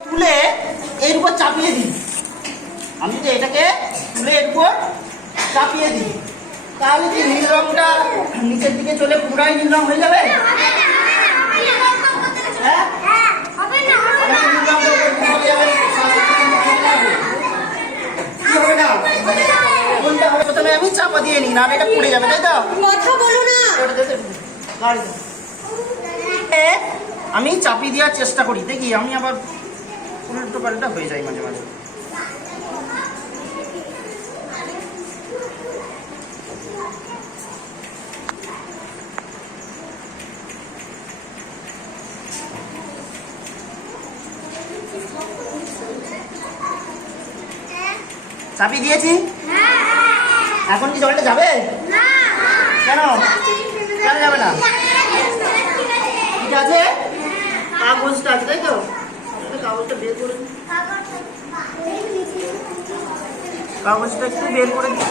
তুলে এর উপর চাপিয়ে দিই। আমি যদি এটাকে তুলে এর উপর চাপিয়ে দিই তাহলে কি নীল রংটা নিচের দিকে চলে পুরাই নীল রং হয়ে যাবে? হ্যাঁ, প্রথমে আমি চাপা দিয়ে নিই, না এটা পুড়ে যাবে, তাই তো? কথা বলো না। আমি চাপিয়ে দেওয়ার চেষ্টা করি, দেখি আমি আবার উল্টো পাল্টা হয়ে যায় মাঝে মাঝে। চাপিয়ে দিয়েছি, এখন কি জলটা যাবে? কেন কেন যাবে না? ঠিক আছে, কাগজটা আছে, তাই তো? কাগজটা বের করে কাগজটা একটু বের করে দিই।